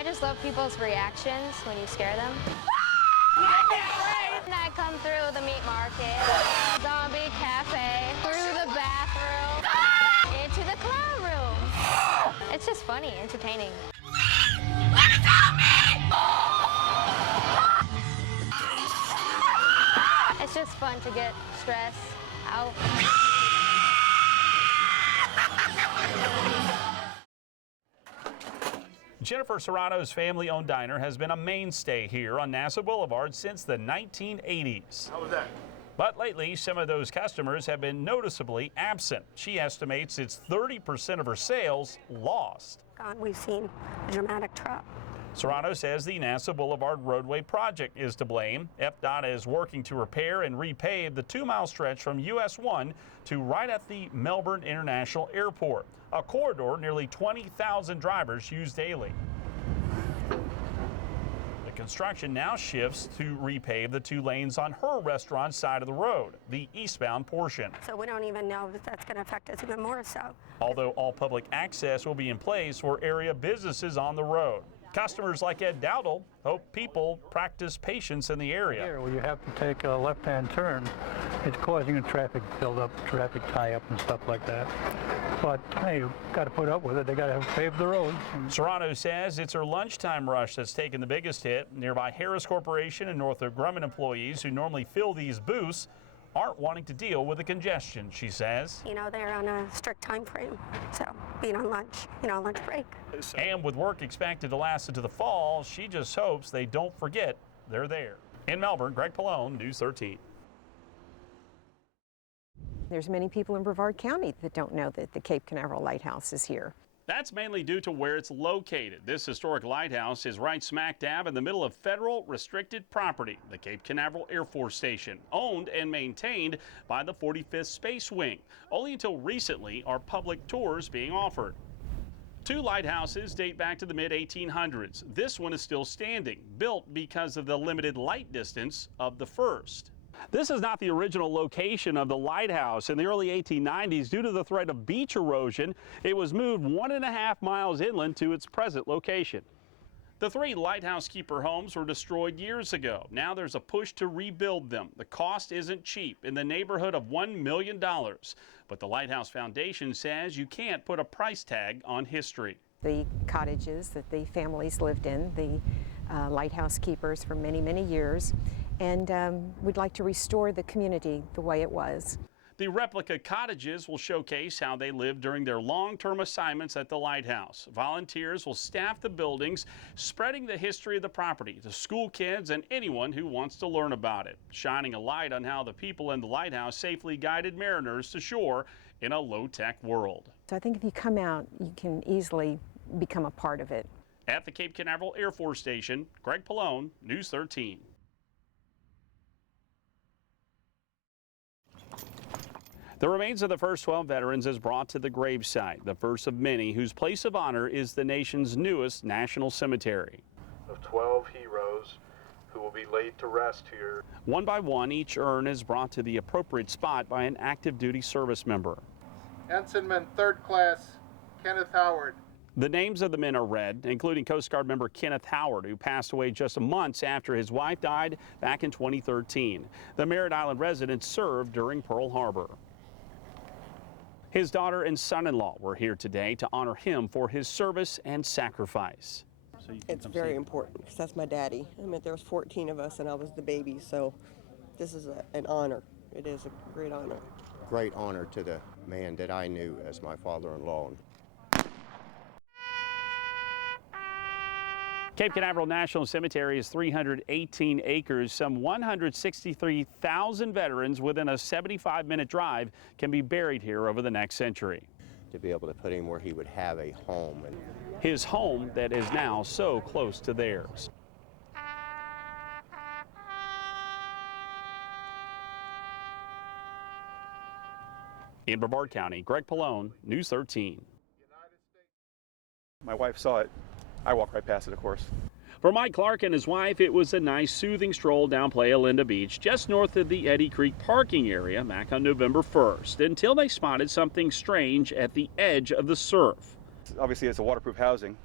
I just love people's reactions when you scare them. And I come through the meat market, zombie cafe, through the bathroom, into the clown room. It's just funny, entertaining. It's just fun to get stress out. Jennifer Serrano's family-owned diner has been a mainstay here on Nassau Boulevard since the 1980s. How was that? But lately, some of those customers have been noticeably absent. She estimates it's 30% of her sales lost. We've seen a dramatic drop. Serrano says the Nassau Boulevard roadway project is to blame. FDOT is working to repair and repave the 2-mile stretch from US 1 to right at the Melbourne International Airport, a corridor nearly 20,000 drivers use daily. The construction now shifts to repave the 2 lanes on her restaurant side of the road, the eastbound portion. So we don't even know if that's going to affect us even more so. Although all public access will be in place for area businesses on the road. Customers like Ed Dowdle hope people practice patience in the area. Here, where you have to take a left-hand turn, it's causing a traffic buildup, traffic tie-up and stuff like that. But hey, you've got to put up with it. They got to pave the road. Serrano says it's her lunchtime rush that's taken the biggest hit. Nearby Harris Corporation and Northrop Grumman employees who normally fill these booths aren't wanting to deal with the congestion, she says. You know, they're on a strict time frame, so being on lunch, lunch break. And with work expected to last into the fall, she just hopes they don't forget they're there. In Melbourne, Greg Pallone, News 13. There's many people in Brevard County that don't know that the Cape Canaveral Lighthouse is here. That's mainly due to where it's located. This historic lighthouse is right smack dab in the middle of federal restricted property, the Cape Canaveral Air Force Station, owned and maintained by the 45th Space Wing. Only until recently are public tours being offered. 2 lighthouses date back to the mid-1800s. This one is still standing, built because of the limited light distance of the first. This is not the original location of the lighthouse. In the early 1890s, due to the threat of beach erosion, it was moved 1.5 miles inland to its present location. The 3 lighthouse keeper homes were destroyed years ago. Now there's a push to rebuild them. The cost isn't cheap, in the neighborhood of $1 million. But the Lighthouse Foundation says you can't put a price tag on history. The cottages that the families lived in, the lighthouse keepers for many, many years, and we'd like to restore the community the way it was. The replica cottages will showcase how they lived during their long-term assignments at the lighthouse. Volunteers will staff the buildings, spreading the history of the property to school kids and anyone who wants to learn about it, shining a light on how the people in the lighthouse safely guided mariners to shore in a low-tech world. So I think if you come out, you can easily become a part of it. At the Cape Canaveral Air Force Station, Greg Pallone, News 13. The remains of the first 12 veterans is brought to the gravesite, the first of many whose place of honor is the nation's newest national cemetery. Of 12 heroes who will be laid to rest here. One by one, each urn is brought to the appropriate spot by an active duty service member. Ensignman 3rd Class Kenneth Howard. The names of the men are read, including Coast Guard member Kenneth Howard, who passed away just months after his wife died back in 2013. The Merritt Island resident served during Pearl Harbor. His daughter and son-in-law were here today to honor him for his service and sacrifice. It's very important because that's my daddy. I mean, there was 14 of us and I was the baby, so this is an honor. It is a great honor. Great honor to the man that I knew as my father-in-law. Cape Canaveral National Cemetery is 318 acres. Some 163,000 veterans within a 75-minute drive can be buried here over the next century. To be able to put him where he would have a home. His home that is now so close to theirs. In Brevard County, Greg Pallone, News 13. My wife saw it. I walked right past it, of course. For Mike Clark and his wife, it was a nice, soothing stroll down Playa Linda Beach, just north of the Eddy Creek parking area back on November 1st, until they spotted something strange at the edge of the surf. Obviously, it's a waterproof housing,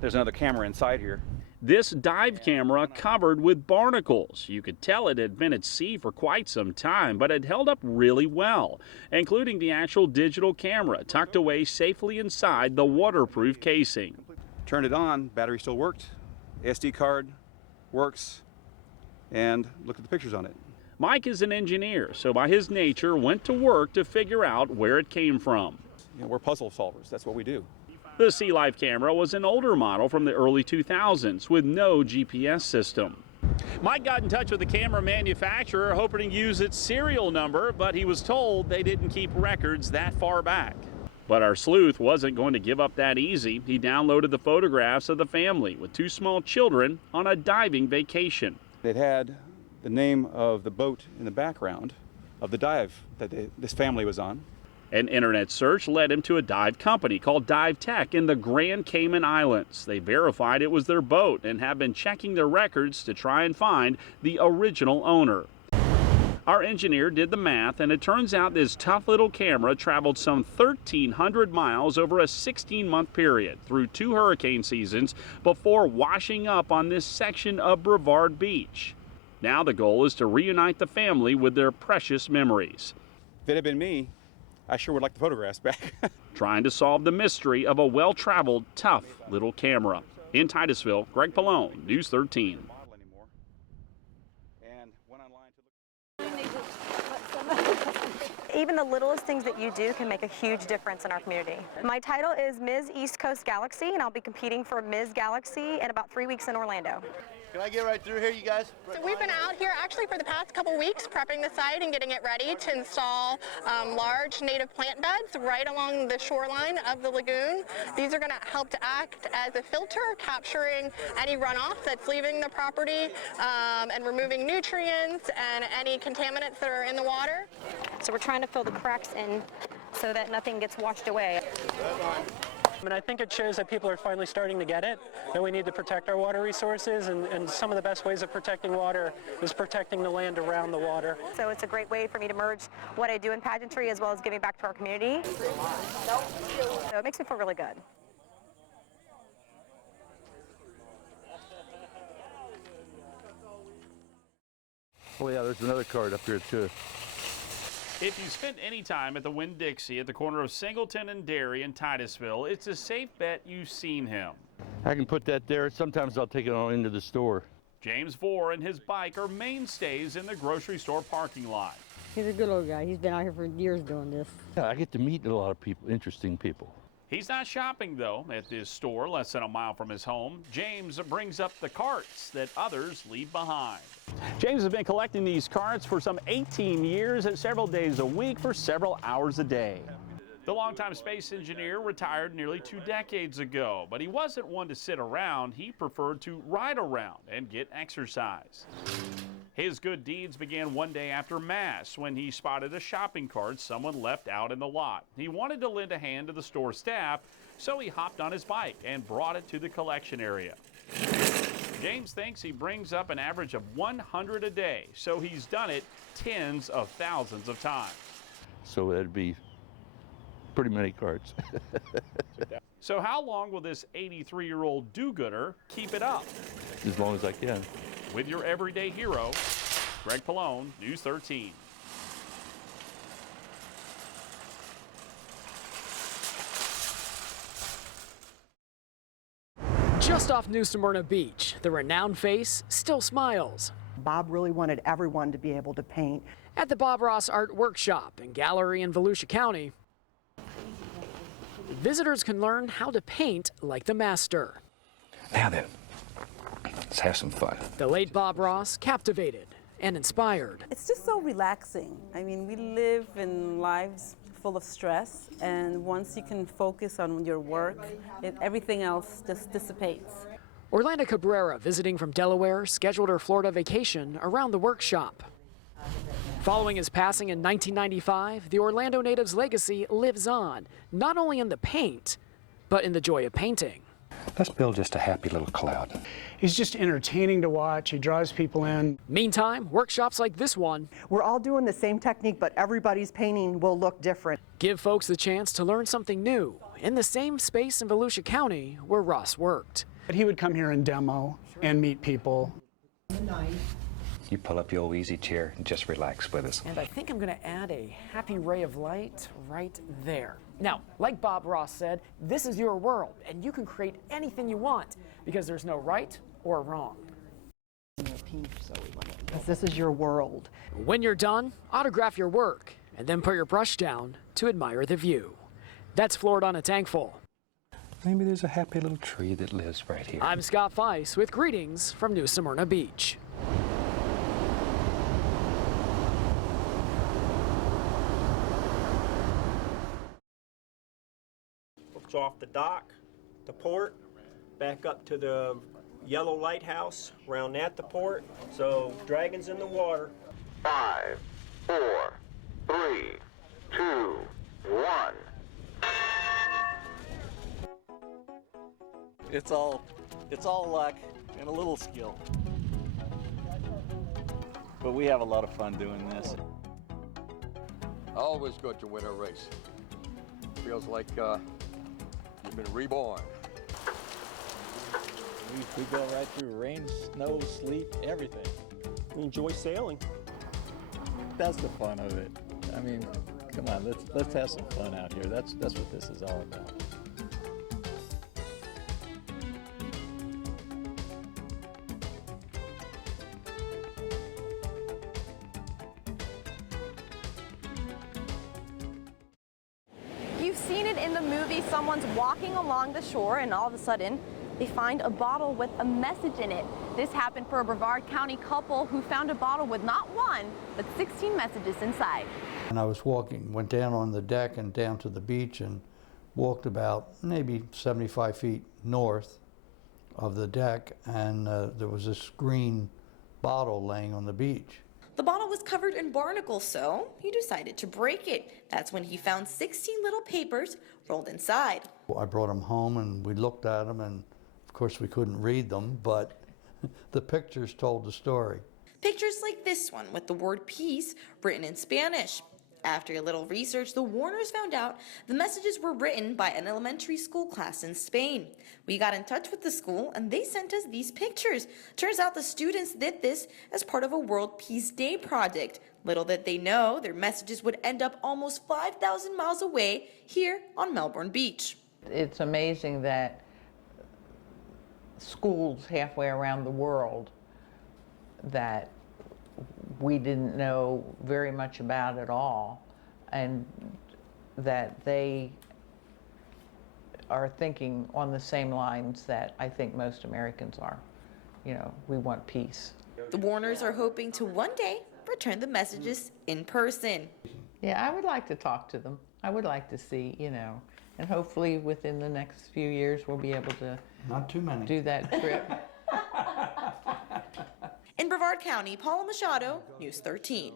There's another camera inside here. This dive camera covered with barnacles. You could tell it had been at sea for quite some time, but it held up really well, including the actual digital camera tucked away safely inside the waterproof casing. Turned it on, battery still worked, SD card works, and look at the pictures on it. Mike is an engineer, so by his nature went to work to figure out where it came from. You know, we're puzzle solvers, that's what we do. The Sea Life camera was an older model from the early 2000s with no GPS system. Mike got in touch with the camera manufacturer hoping to use its serial number, but he was told they didn't keep records that far back. But our sleuth wasn't going to give up that easy. He downloaded the photographs of the family with 2 small children on a diving vacation. It had the name of the boat in the background of the dive that this family was on. An internet search led him to a dive company called Dive Tech in the Grand Cayman Islands. They verified it was their boat and have been checking their records to try and find the original owner. Our engineer did the math, and it turns out this tough little camera traveled some 1,300 miles over a 16-month period through 2 hurricane seasons before washing up on this section of Brevard Beach. Now the goal is to reunite the family with their precious memories. If it had been me, I sure would like the photographs back. Trying to solve the mystery of a well-traveled, tough little camera. In Titusville, Greg Pallone, News 13. Even the littlest things that you do can make a huge difference in our community. My title is Ms. East Coast Galaxy, and I'll be competing for Ms. Galaxy in about 3 weeks in Orlando. Can I get right through here, you guys? So we've been out here actually for the past couple weeks prepping the site and getting it ready to install large native plant beds right along the shoreline of the lagoon. These are going to help to act as a filter, capturing any runoff that's leaving the property and removing nutrients and any contaminants that are in the water. So we're trying to fill the cracks in so that nothing gets washed away. And I think it shows that people are finally starting to get it, that we need to protect our water resources, and some of the best ways of protecting water is protecting the land around the water. So it's a great way for me to merge what I do in pageantry as well as giving back to our community. So it makes me feel really good. Oh yeah, there's another card up here too. If you spent any time at the Winn-Dixie at the corner of Singleton and Dairy in Titusville, it's a safe bet you've seen him. I can put that there. Sometimes I'll take it on into the store. James Vore and his bike are mainstays in the grocery store parking lot. He's a good old guy. He's been out here for years doing this. Yeah, I get to meet a lot of people, interesting people. He's not shopping, though, at this store less than a mile from his home. James brings up the carts that others leave behind. James has been collecting these carts for some 18 years, several days a week for several hours a day. The longtime space engineer retired nearly 2 decades ago, but he wasn't one to sit around. He preferred to ride around and get exercise. His good deeds began one day after Mass when he spotted a shopping cart someone left out in the lot. He wanted to lend a hand to the store staff, so he hopped on his bike and brought it to the collection area. James thinks he brings up an average of 100 a day, so he's done it tens of thousands of times. So that'd be pretty many carts. So how long will this 83-year-old do-gooder keep it up? As long as I can. With your everyday hero, Greg Pallone, News 13. Just off New Smyrna Beach, the renowned face still smiles. Bob really wanted everyone to be able to paint. At the Bob Ross Art Workshop and Gallery in Volusia County, visitors can learn how to paint like the master. Now then, let's have some fun. The late Bob Ross captivated and inspired. It's just so relaxing. I mean, we live in lives full of stress, and once you can focus on your work, everything else just dissipates. Orlando Cabrera, visiting from Delaware, scheduled her Florida vacation around the workshop. Following his passing in 1995, the Orlando native's legacy lives on, not only in the paint, but in the joy of painting. Let's build just a happy little cloud. He's just entertaining to watch. He draws people in. Meantime, workshops like this one. We're all doing the same technique, but everybody's painting will look different. Give folks the chance to learn something new in the same space in Volusia County where Ross worked. But he would come here and demo and meet people. You pull up your old easy chair and just relax with us. And I think I'm going to add a happy ray of light right there. Now, like Bob Ross said, this is your world, and you can create anything you want because there's no right or wrong. Because this is your world. When you're done, autograph your work and then put your brush down to admire the view. That's Florida on a Tankful. Maybe there's a happy little tree that lives right here. I'm Scott Feiss with greetings from New Smyrna Beach. It's off the dock, the port, back up to the yellow lighthouse, around at the port. So Dragon's in the water. 5, 4, 3, 2, 1. It's all luck and a little skill. But we have a lot of fun doing this. Always good to win a race. Feels like you've been reborn. We go right through rain, snow, sleet, everything. We enjoy sailing. That's the fun of it. I mean, come on, let's have some fun out here. That's what this is all about. You've seen it in the movie. Someone's walking along the shore and all of a sudden they find a bottle with a message in it. This happened for a Brevard County couple who found a bottle with not one, but 16 messages inside. And I was walking, went down on the deck and down to the beach and walked about maybe 75 feet north of the deck, and there was this green bottle laying on the beach. The bottle was covered in barnacles, so he decided to break it. That's when he found 16 little papers rolled inside. I brought them home and we looked at them, and of course we couldn't read them, but the pictures told the story. Pictures like this one with the word peace written in Spanish. After a little research, the Warners found out the messages were written by an elementary school class in Spain. We got in touch with the school and they sent us these pictures. Turns out the students did this as part of a World Peace Day project. Little did they know, their messages would end up almost 5,000 miles away here on Melbourne Beach. It's amazing that schools halfway around the world that we didn't know very much about at all, and that they are thinking on the same lines that I think most Americans are. You know, we want peace. The Warners are hoping to one day return the messages in person. Yeah, I would like to talk to them. I would like to see, you know, and hopefully within the next few years we'll be able to Not too many. do that trip. In Brevard County, Paula Machado, News 13.